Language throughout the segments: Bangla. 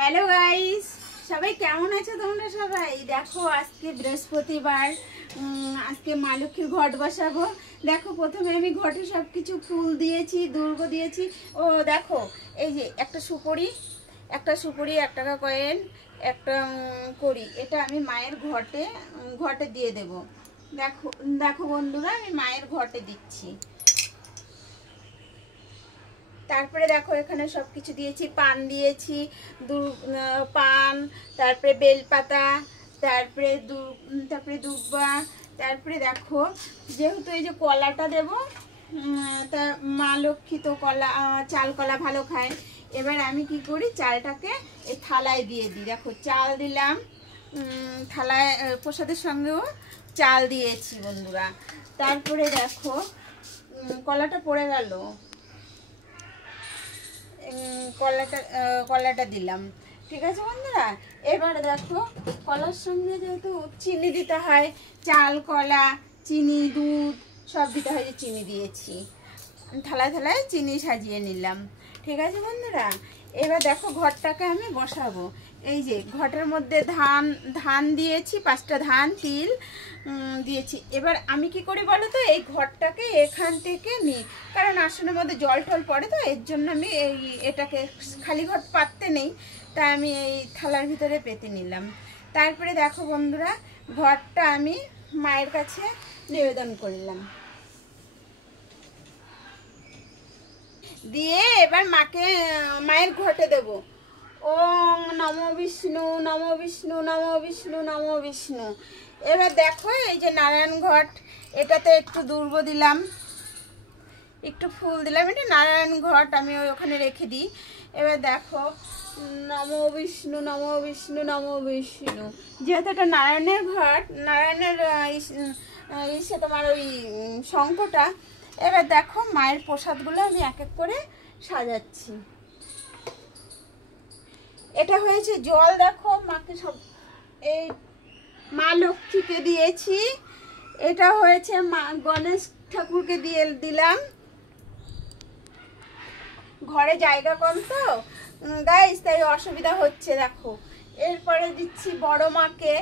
হ্যালো গাইস, সবাই কেমন আছো তোমরা? সবাই দেখো, আজকে বৃহস্পতিবার, আজকে মা লক্ষ্মীর ঘট বসাবো। দেখো, প্রথমে আমি ঘটে সব কিছু ফুল দিয়েছি, দুর্গ দিয়েছি। ও দেখো, এই যে একটা সুপুরি, 1 টাকা কয়েন, একটা কড়ি, এটা আমি মায়ের ঘটে দিয়ে দেব। দেখো দেখো বন্ধুরা, আমি মায়ের ঘটে দিচ্ছি। তারপরে দেখো, এখানে সব কিছু দিয়েছি, পান দিয়েছি, পান, তারপরে বেলপাতা, তারপরে দুব্বা। তারপরে দেখো, যেহেতু এই যে কলাটা দেব, তা মা লক্ষ্মী তো কলা, চাল কলা ভালো খায়। এবার আমি কি করি, চালটাকে এই থালায় দিয়ে দিই। দেখো, চাল দিলাম থালায়, প্রসাদের সঙ্গেও চাল দিয়েছি বন্ধুরা। তারপরে দেখো, কলাটা পড়ে গেল, কলাটা দিলাম। ঠিক আছে বন্ধুরা। এবার দেখো, কলার সঙ্গে যেহেতু চিনি দিতে হয়, চাল কলা চিনি দুধ সব দিতে হয়, যে চিনি দিয়েছি, থালায় থালায় চিনি সাজিয়ে নিলাম। ঠিক আছে বন্ধুরা। এবার দেখো, ঘরটাকে আমি বসাবো। এই যে ঘটের মধ্যে ধান দিয়েছি, 5টা ধান, তিল দিয়েছি। এবার আমি কি করি বলো তো, এই ঘরটাকে এখান থেকে নিই, কারণ আসনের মধ্যে জল টল পড়ে, তো এর জন্য আমি এটাকে খালি ঘট পাততে নেই, তাই আমি এই থালার ভিতরে পেতে নিলাম। তারপরে দেখো বন্ধুরা, ঘরটা আমি মায়ের কাছে নিবেদন করলাম, দিয়ে এবার মায়ের ঘটে দেব। ওম নমো বিষ্ণু, নমো বিষ্ণু, নমো বিষ্ণু, নমো বিষ্ণু। এবার দেখো, এই যে নারায়ণ ঘট, এটাতে একটু দুর্ব দিলাম, একটু ফুল দিলাম। এটা নারায়ণ ঘট, আমি ওখানে রেখে দিই। এবার দেখো, নমো বিষ্ণু, নমো বিষ্ণু, নমো বিষ্ণু। যেহেতু এটা নারায়ণের ঘট, নারায়ণের ইসে তোমার ওই শঙ্খটা। এবার দেখো, মায়ের প্রসাদগুলো আমি এক এক করে সাজাচ্ছি। এটা হয়েছে জল। দেখো, মাকে সব, এই মা লক্ষ্মীকে দিয়েছি। এটা হয়েছে মা গণেশ ঠাকুরকে দিলাম। ঘরে জায়গা কম তো গাইস, তাই অসুবিধা হচ্ছে। দেখো, এরপরে দিচ্ছি বড় মাকে।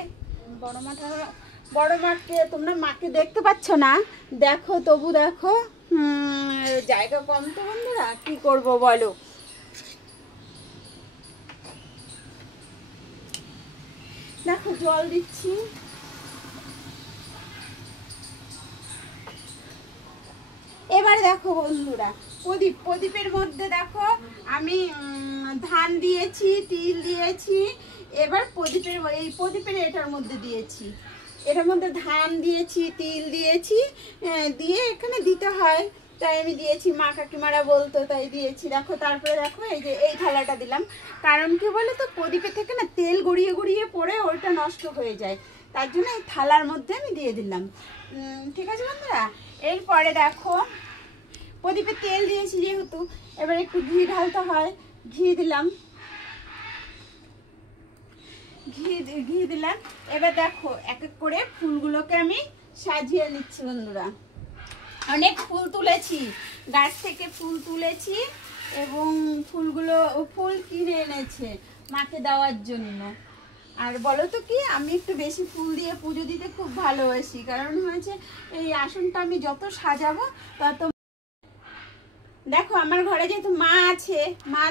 বড় মাকে তোমরা মাকে দেখতে পাচ্ছ না, দেখো তবু দেখো, জায়গা কম তো বন্ধুরা, কি করব বলো। দেখো, জল দিচ্ছি। এবার দেখো বন্ধুরা, প্রদীপের মধ্যে দেখো, আমি ধান দিয়েছি, তিল দিয়েছি। এবার প্রদীপের এটার মধ্যে দিয়েছি, এটার মধ্যে ধান দিয়েছি, তিল দিয়েছি, দিয়ে এখানে দিতে হয়, তাই আমি দিয়েছি। মা কাকিমারা বলতো, তাই দিয়েছি। দেখো, তারপরে দেখো, এই যে এই থালাটা দিলাম, কারণ কি বলে তো, প্রদীপের থেকে না তেল গড়িয়ে গড়িয়ে পড়ে ওইটা নষ্ট হয়ে যায়, তার জন্য এই থালার মধ্যে আমি দিয়ে দিলাম। ঠিক আছে বন্ধুরা। এরপরে দেখো, প্রদীপে তেল দিয়েছি যেহেতু, এবার একটু ঘি ঢালতে হয়, ঘি দিলাম। ঘি দিলাম। এবার দেখো, এক এক করে ফুলগুলোকে আমি সাজিয়ে নিচ্ছি বন্ধুরা। অনেক ফুল তুলেছি, গাছ থেকে ফুল তুলেছি, এবং ফুল কিনে এনেছে মাকে দেওয়ার জন্য। আর বলো তো কি, আমি একটু বেশি ফুল দিয়ে পুজো দিতে খুব ভালোবাসি, কারণ হয়েছে এই আসনটা আমি যত সাজাবো তত। দেখো, আমার ঘরে যেহেতু মা আছে, মা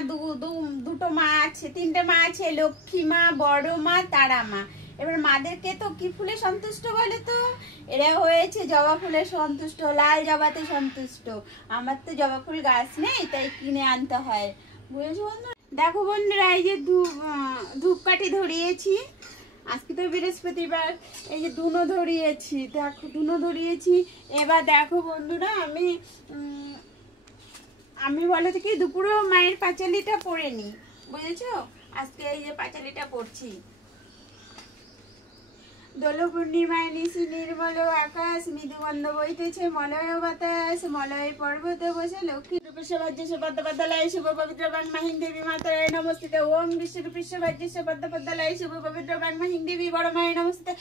দুটো মা আছে, 3টে মা আছে, লক্ষ্মী মা, বড় মা, তারা মা। এবার মাদেরকে তো কি ফুলে সন্তুষ্ট বলে তো, এরা হয়েছে জবা ফুলে সন্তুষ্ট, লাল জবাতে সন্তুষ্ট। আমার তো জবা ফুল গাছ নেই, তাই কিনে আনতে হয়, বুঝেছো বন্ধু। দেখো বন্ধুরা, এই যে ধূপকাঠি ধরিয়েছি, আজকে তো বৃহস্পতিবার, এই যে ধুনো ধরিয়েছি। দেখো, ধুনো ধরিয়েছি। এবার দেখো বন্ধুরা, আমি বলে কি, দুপুরেও মায়ের পাঁচালিটা পড়ে নি, বুঝেছো। আজকে এই যে পাঁচালিটা পড়ছি। দোল পূর্ণিমায় নিশি নির্মল আকাশ, মৃদুমন্দ বইতেছে মলয় বাতাস, মলয় পর্বত বসে লক্ষ্মী রূপেশ্বর ভাজ্যস্য পদ্মপদ্মলায় শুভ পবিত্র বাংমাহিং দেবী মাতারায় নমস্তে। ওম বিশ্বরূপেশ্বর ভাজ্যস্য পদ্মপদ্মলায় শুভ পবিত্র বাংমাহিং দেবী বড় মায়ের নমস্তে।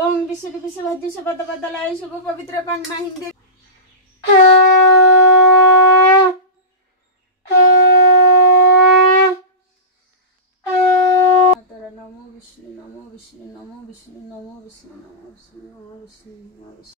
ওম বিশ্বরূপেশ্বর ভাজ্যস্য পদ্মপদ্মলায় শুভ পবিত্র বাংমাহিং দেবী। বিষ্ণু নমো বিষ্ণু নমো বিষ্ণু নমো বিষ্ণু নমো বিষ্ণু নমো বিষ্ণু নমো বিষ্ণু।